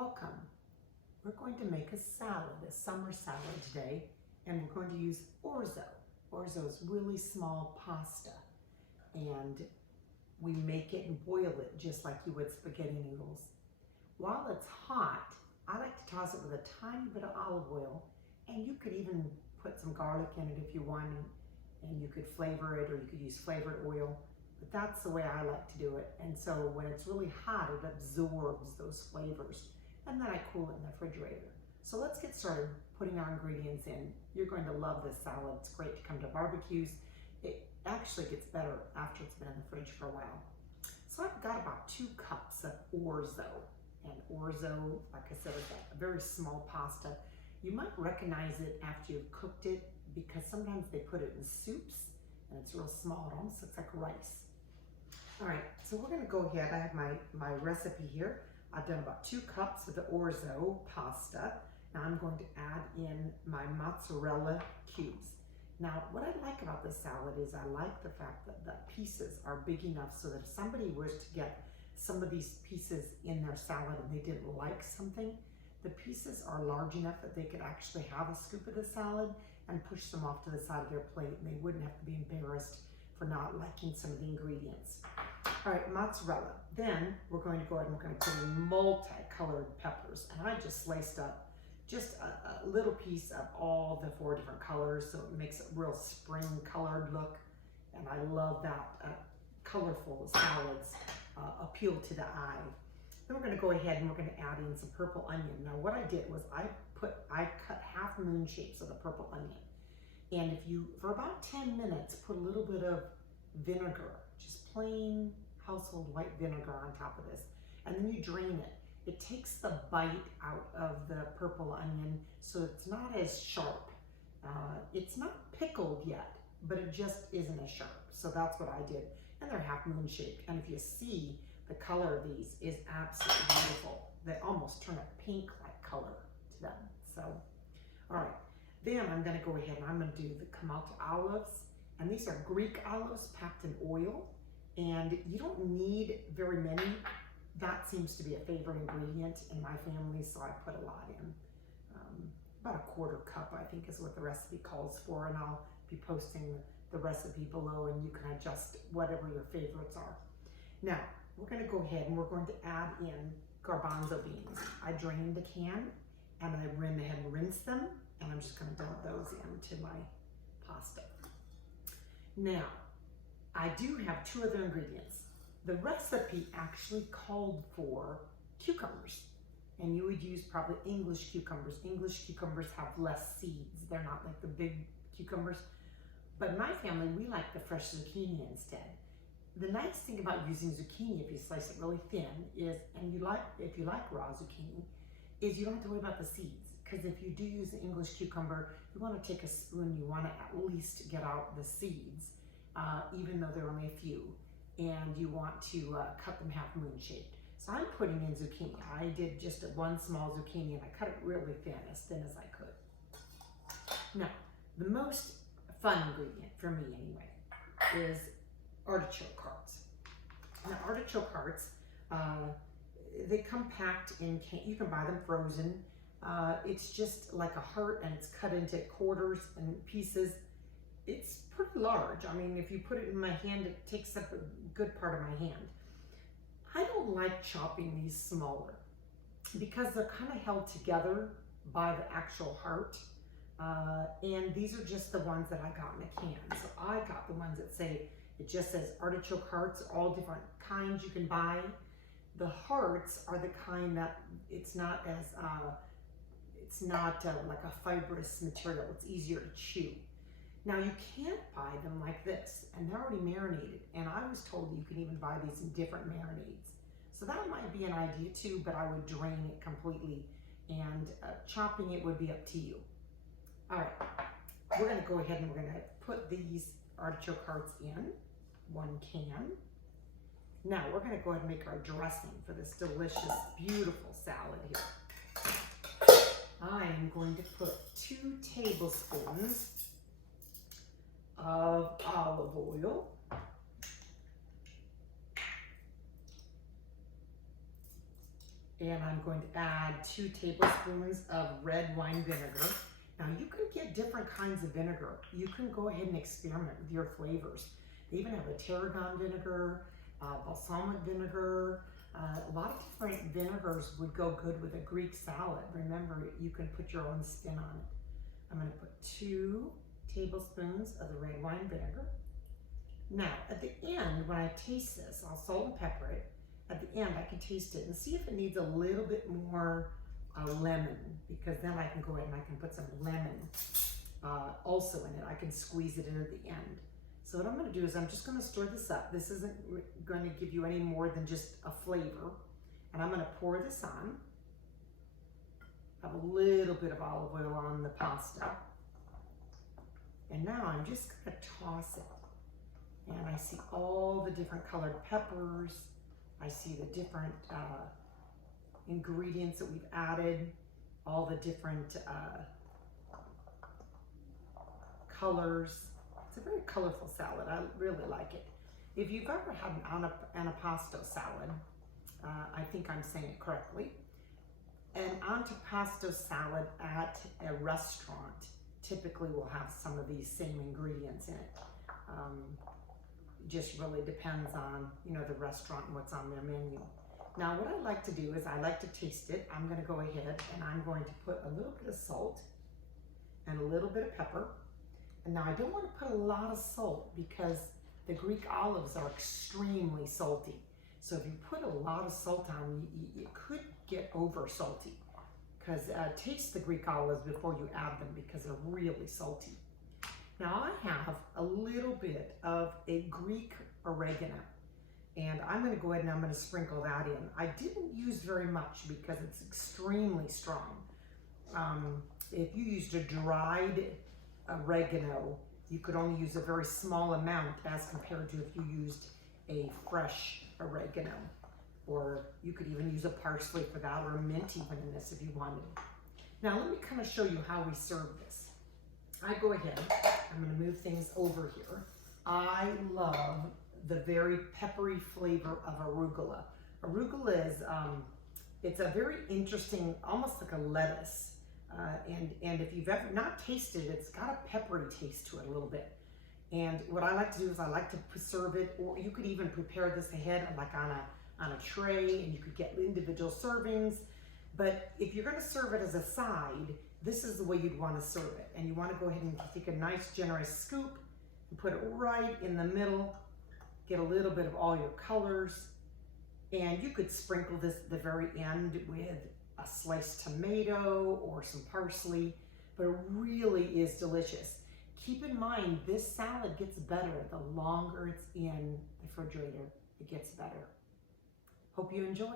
Welcome. We're going to make a salad, a summer salad today, and we're going to use orzo. Orzo is really small pasta, and we make it and boil it just like you would spaghetti noodles. While it's hot, I like to toss it with a tiny bit of olive oil, and you could even put some garlic in it if you want, and you could flavor it, or you could use flavored oil. But that's the way I like to do it. And so when it's really hot, it absorbs those flavors. And then I cool it in the refrigerator. So let's get started putting our ingredients in. You're going to love this salad. It's great to come to barbecues. It actually gets better after it's been in the fridge for a while. So I've got about 2 cups of orzo. And orzo, like I said, is a very small pasta. You might recognize it after you've cooked it because sometimes they put it in soups and it's real small. It almost looks like rice. All right, so we're gonna go ahead. I have my recipe here. I've done about 2 cups of the orzo pasta. Now I'm going to add in my mozzarella cubes. Now, what I like about this salad is I like the fact that the pieces are big enough so that if somebody was to get some of these pieces in their salad and they didn't like something, the pieces are large enough that they could actually have a scoop of the salad and push them off to the side of their plate, and they wouldn't have to be embarrassed for not liking some of the ingredients. All right, mozzarella. Then we're going to go ahead and we're going to put in multicolored peppers. And I just sliced up just a little piece of all the 4 different colors, so it makes a real spring colored look. And I love that colorful salads appeal to the eye. Then we're going to go ahead and we're going to add in some purple onion. Now what I did was I cut half moon shapes of the purple onion. And if you, for about 10 minutes, put a little bit of vinegar, just plain household white vinegar on top of this, and then you drain it. It takes the bite out of the purple onion, so it's not as sharp. It's not pickled yet, but it just isn't as sharp. So that's what I did. And they're half moon shaped. And if you see, the color of these is absolutely beautiful. They almost turn a pink-like color to them. So, all right. Then I'm going to go ahead and I'm going to do the Kamata olives. And these are Greek olives packed in oil. And you don't need very many. That seems to be a favorite ingredient in my family, so I put a lot in. About a 1/4 cup, I think, is what the recipe calls for. And I'll be posting the recipe below, and you can adjust whatever your favorites are. Now, we're going to go ahead and we're going to add in garbanzo beans. I drained the can, and I went ahead and rinsed them. And I'm just going to dump those into my pasta. Now, I do have 2 other ingredients. The recipe actually called for cucumbers, and you would use probably English cucumbers. English cucumbers have less seeds. They're not like the big cucumbers. But in my family, we like the fresh zucchini instead. The nice thing about using zucchini, if you slice it really thin, is, and if you like raw zucchini, is you don't have to worry about the seeds. Because if you do use an English cucumber, you want to take a spoon, you want to at least get out the seeds, even though there are only a few, and you want to cut them half moon shaped. So I'm putting in zucchini. I did just 1 small zucchini, and I cut it really thin as I could. Now, the most fun ingredient for me anyway is artichoke hearts. Now, artichoke hearts, they come packed in can. You can buy them frozen. It's just like a heart, and it's cut into quarters and pieces. It's pretty large. I mean, if you put it in my hand, it takes up a good part of my hand. I don't like chopping these smaller because they're kind of held together by the actual heart. And these are just the ones that I got in a can. So I got the ones that say, it just says artichoke hearts, all different kinds you can buy. The hearts are the kind that it's not as, like a fibrous material. It's easier to chew. Now you can't buy them like this, and they're already marinated. And I was told you can even buy these in different marinades. So that might be an idea too, but I would drain it completely, and chopping it would be up to you. All right, we're gonna go ahead and we're gonna put these artichoke hearts in 1 can. Now we're gonna go ahead and make our dressing for this delicious, beautiful salad here. I am going to put 2 tablespoons of olive oil. And I'm going to add 2 tablespoons of red wine vinegar. Now you can get different kinds of vinegar. You can go ahead and experiment with your flavors. They even have a tarragon vinegar, balsamic vinegar. A lot of different vinegars would go good with a Greek salad. Remember, you can put your own spin on it. I'm going to put 2 tablespoons of the red wine vinegar. Now, at the end, when I taste this, I'll salt and pepper it. At the end, I can taste it and see if it needs a little bit more lemon, because then I can go ahead and I can put some lemon also in it. I can squeeze it in at the end. So what I'm going to do is I'm just going to stir this up. This isn't going to give you any more than just a flavor. And I'm going to pour this on. Have a little bit of olive oil on the pasta. And now I'm just going to toss it. And I see all the different colored peppers. I see the different ingredients that we've added, all the different colors. It's a very colorful salad. I really like it. If you've ever had an antipasto salad, I think I'm saying it correctly, an antipasto salad at a restaurant typically will have some of these same ingredients in it. Just really depends on, you know, the restaurant and what's on their menu. Now what I like to do is I like to taste it. I'm going to go ahead and I'm going to put a little bit of salt and a little bit of pepper. And now I don't want to put a lot of salt because the Greek olives are extremely salty. So if you put a lot of salt on, you could get over salty. Because taste the Greek olives before you add them because they're really salty. Now I have a little bit of a Greek oregano, and I'm going to go ahead and I'm going to sprinkle that in. I didn't use very much because it's extremely strong. If you used a dried oregano, you could only use a very small amount as compared to if you used a fresh oregano. Or you could even use a parsley for that, or a mint even in this if you wanted. Now let me kind of show you how we serve this. I go ahead, I'm going to move things over here. I love the very peppery flavor of arugula. Arugula is, it's a very interesting, almost like a lettuce. And if you've ever not tasted it, it's got a peppery taste to it a little bit. And what I like to do is I like to serve it, or you could even prepare this ahead like on a tray, and you could get individual servings. But if you're going to serve it as a side, this is the way you'd want to serve it. And you want to go ahead and take a nice generous scoop and put it right in the middle. Get a little bit of all your colors. And you could sprinkle this at the very end with a sliced tomato or some parsley. But it really is delicious. Keep in mind, this salad gets better the longer it's in the refrigerator. It gets better. Hope you enjoy.